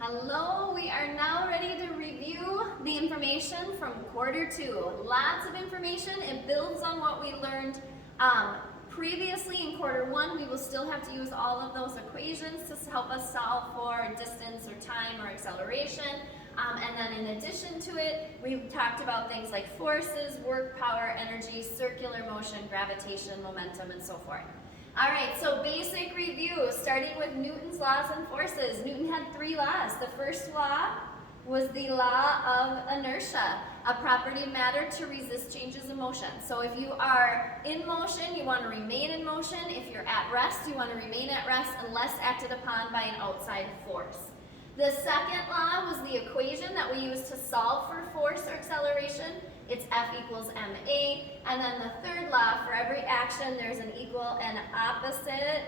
Hello, we are now ready to review the information from quarter two. Lots of information. It builds on what we learned previously in quarter one. We will still have to use all of those equations to help us solve for distance or time or acceleration. And then in addition to it, we've talked about things like forces, work, power, energy, circular motion, gravitation, momentum, and so forth. All right, so basic review, starting with Newton's laws and forces. Newton had three laws. The first law was the law of inertia, a property of matter to resist changes in motion. So if you are in motion, you want to remain in motion. If you're at rest, you want to remain at rest unless acted upon by an outside force. The second law was the equation that we use to solve for force or acceleration. It's F equals ma. And then the third law, for every action, there's an equal and opposite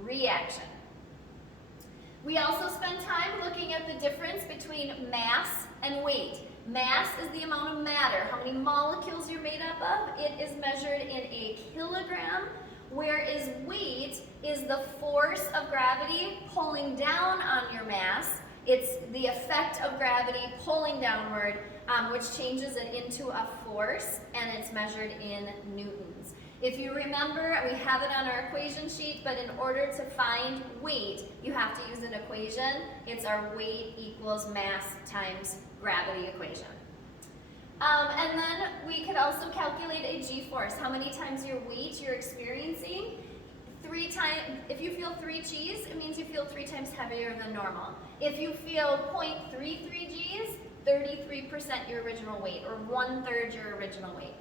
reaction. We also spend time looking at the difference between mass and weight. Mass is the amount of matter, how many molecules you're made up of. It is measured in a kilogram, whereas weight is the force of gravity pulling down on your mass. It's the effect of gravity pulling downward, which changes it into a force, and it's measured in newtons. If you remember, we have it on our equation sheet, but in order to find weight, you have to use an equation. It's our weight equals mass times gravity equation. And then we could also calculate a g-force, how many times your weight you're experiencing. If you feel 3 G's, it means you feel 3 times heavier than normal. If you feel 0.33 G's, 33% your original weight, or 1/3 your original weight.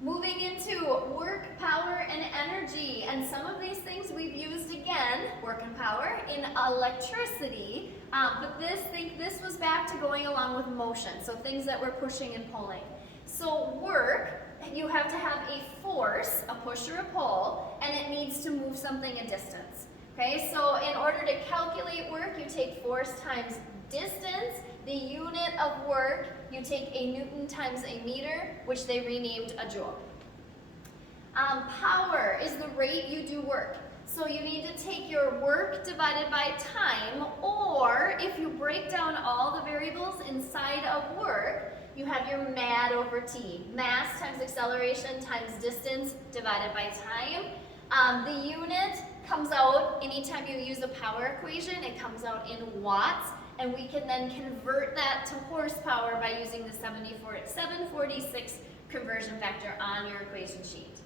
Moving into work, power, and energy, and some of these things we've used again, work and power, in electricity, but this was back to going along with motion, so things that we're pushing and pulling. So work, you have to have a force, a push or a pull, and it needs to move something a distance. Okay, so in order to calculate work, you take force times distance. The unit of work, you take a Newton times a meter, which they renamed a joule. Power is the rate you do work. So you need to take your work divided by time, or if you break down all the variables inside of work, you have your MAD over T. Mass times acceleration times distance divided by time. The unit comes out, anytime you use a power equation, it comes out in watts, and we can then convert that to horsepower by using the 746 conversion factor on your equation sheet.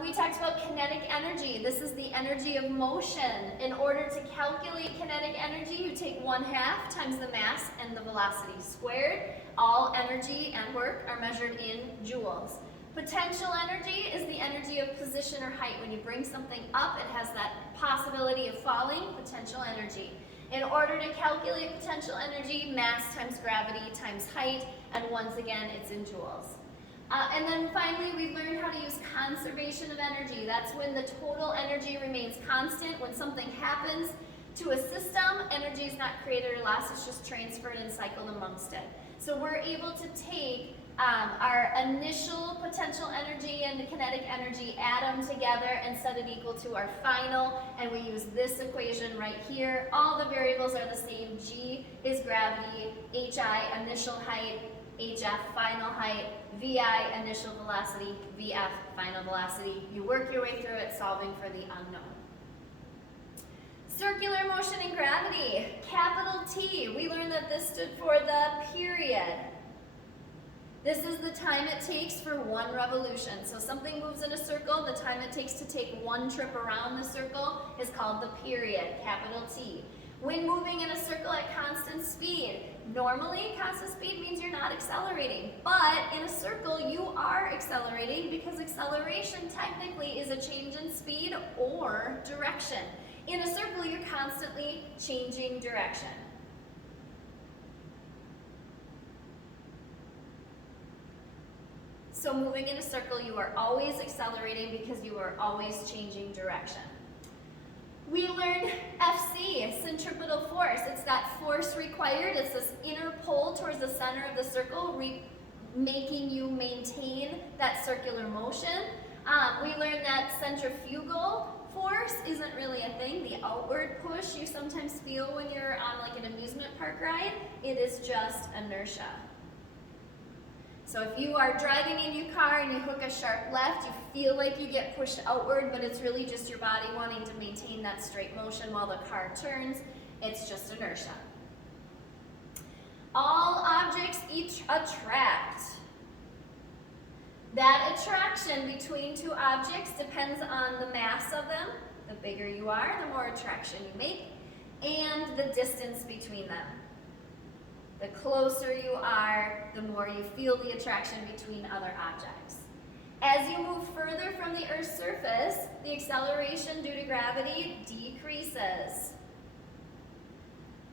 We talked about kinetic energy. This is the energy of motion. In order to calculate kinetic energy, you take 1/2 times the mass and the velocity squared. All energy and work are measured in joules. Potential energy is the energy of position or height. When you bring something up, it has that possibility of falling, potential energy. In order to calculate potential energy, mass times gravity times height, and once again, it's in joules. And then finally, we learned how to use conservation of energy. That's when the total energy remains constant. When something happens to a system, energy is not created or lost, it's just transferred and cycled amongst it. So we're able to take our initial potential energy and the kinetic energy, add them together and set it equal to our final, and we use this equation right here. All the variables are the same. G is gravity, HI, initial height, HF, final height, VI, initial velocity, VF, final velocity. You work your way through it, solving for the unknown. Circular motion and gravity, capital T. We learned that this stood for the period. This is the time it takes for one revolution. So something moves in a circle, the time it takes to take one trip around the circle is called the period, capital T. When moving in a circle at constant speed, normally constant speed means you're not accelerating, but in a circle you are accelerating because acceleration technically is a change in speed or direction. In a circle, you're constantly changing direction. So moving in a circle, you are always accelerating because you are always changing direction. We learned FC, centripetal force. It's that force required. It's this inner pull towards the center of the circle, making you maintain that circular motion. We learned that centrifugal force isn't really a thing. The outward push you sometimes feel when you're on like an amusement park ride, it is just inertia. So if you are driving in your car and you hook a sharp left, you feel like you get pushed outward, but it's really just your body wanting to maintain that straight motion while the car turns. It's just inertia. All objects each attract. That attraction between two objects depends on the mass of them. The bigger you are, the more attraction you make, and the distance between them. The closer you are, the more you feel the attraction between other objects. As you move further from the Earth's surface, the acceleration due to gravity decreases.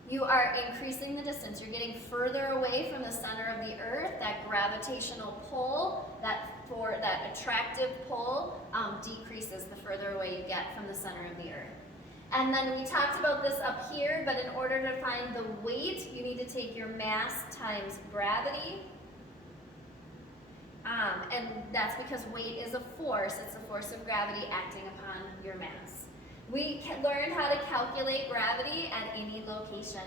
You are increasing the distance. You're getting further away from the center of the Earth. That gravitational pull, that attractive pull, decreases the further away you get from the center of the Earth. And then we talked about this up here, but in order to find the weight, you need to take your mass times gravity. And that's because weight is a force. It's the force of gravity acting upon your mass. We learned how to calculate gravity at any location.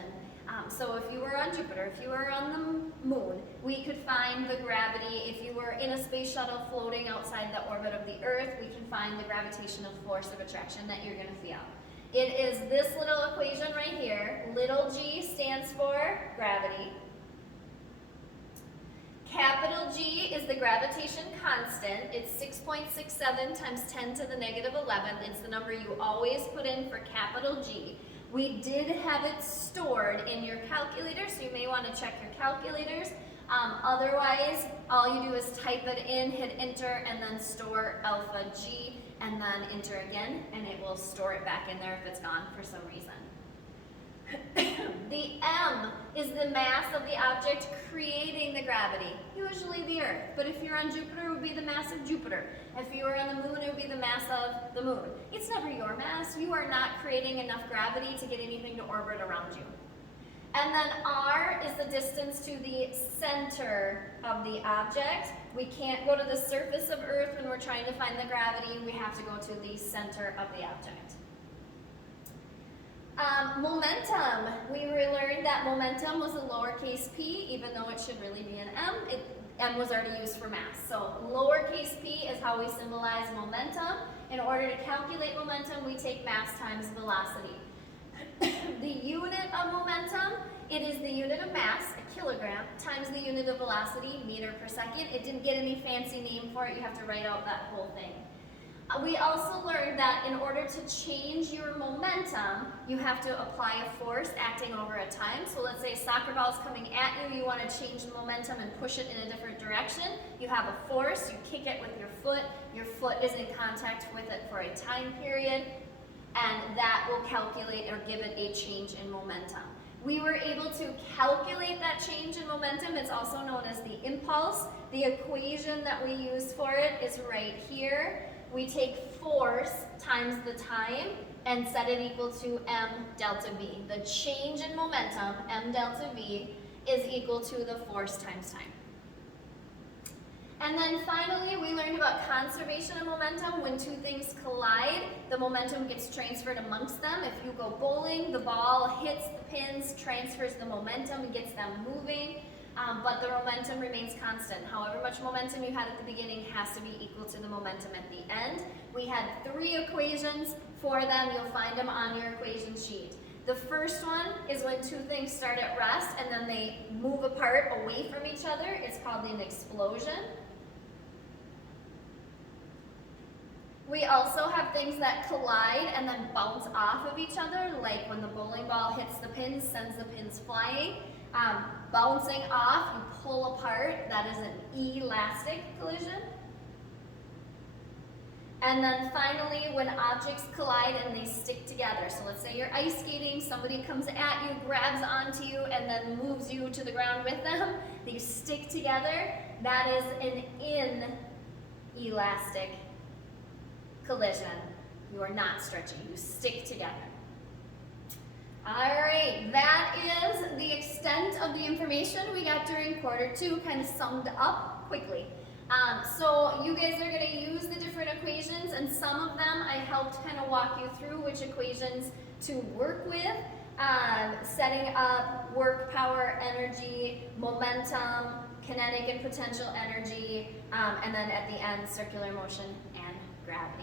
So if you were on Jupiter, if you were on the moon, we could find the gravity. If you were in a space shuttle floating outside the orbit of the Earth, we can find the gravitational force of attraction that you're going to feel. It is this little equation right here. Little g stands for gravity. Capital G is the gravitation constant. It's 6.67 times 10 to the negative 11th. It's the number you always put in for capital G. We did have it stored in your calculator, so you may want to check your calculators. Otherwise, all you do is type it in, hit enter, and then store alpha G, and then enter again, and it will store it back in there if it's gone for some reason. The M is the mass of the object creating the gravity, usually the Earth. But if you're on Jupiter, it would be the mass of Jupiter. If you were on the moon, it would be the mass of the moon. It's never your mass. You are not creating enough gravity to get anything to orbit around you. And then R is the distance to the center of the object. We can't go to the surface of Earth when we're trying to find the gravity. We have to go to the center of the object. Momentum. We learned that momentum was a lowercase p, even though it should really be an m. M was already used for mass. So lowercase p is how we symbolize momentum. In order to calculate momentum, we take mass times velocity. The unit of momentum, it is the unit of mass, a kilogram, times the unit of velocity, meter per second. It didn't get any fancy name for it. You have to write out that whole thing. We also learned that in order to change your momentum, you have to apply a force acting over a time. So let's say a soccer ball is coming at you, you want to change the momentum and push it in a different direction. You have a force, you kick it with your foot is in contact with it for a time period, and that will calculate or give it a change in momentum. We were able to calculate that change in momentum. It's also known as the impulse. The equation that we use for it is right here. We take force times the time and set it equal to m delta v. The change in momentum, m delta v, is equal to the force times time. And then finally, we learned about conservation of momentum. When two things collide, the momentum gets transferred amongst them. If you go bowling, the ball hits the pins, transfers the momentum, and gets them moving. But the momentum remains constant. However much momentum you had at the beginning has to be equal to the momentum at the end. We had 3 equations for them. You'll find them on your equation sheet. The first one is when two things start at rest and then they move apart away from each other. It's called an explosion. We also have things that collide and then bounce off of each other, like when the bowling ball hits the pins, sends the pins flying. Bouncing off, you pull apart, that is an elastic collision. And then finally, when objects collide and they stick together. So let's say you're ice skating, somebody comes at you, grabs onto you, and then moves you to the ground with them. They stick together. That is an inelastic collision. You are not stretching, you stick together. All right, that is the extent of the information we got during quarter 2, kind of summed up quickly. So you guys are going to use the different equations, and some of them I helped kind of walk you through which equations to work with, setting up work, power, energy, momentum, kinetic and potential energy, and then at the end, circular motion and gravity.